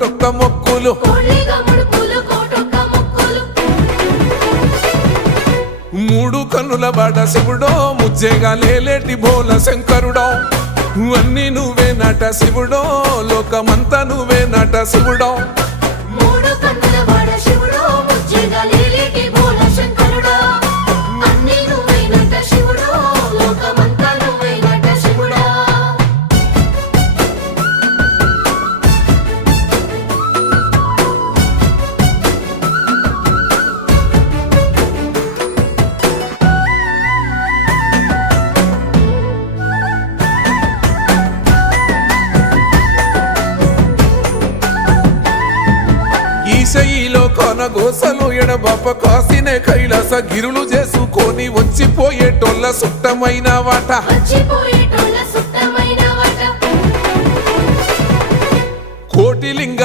కోటొక్క మొక్కులు మూడు కన్నుల బాట శివుడో ముజ్జేగా లేలేటి బోల శంకరుడో అన్ని నువ్వే నట శివుడో లోకమంతా నువ్వే నట శివుడో ఈశయిలో కొనగోసలు ఎడబాప కాసినే కైలాస గిరులు చేసుకొని వచ్చిపోయేటోళ్ళ సుట్టమైన వాట కోటిలింగ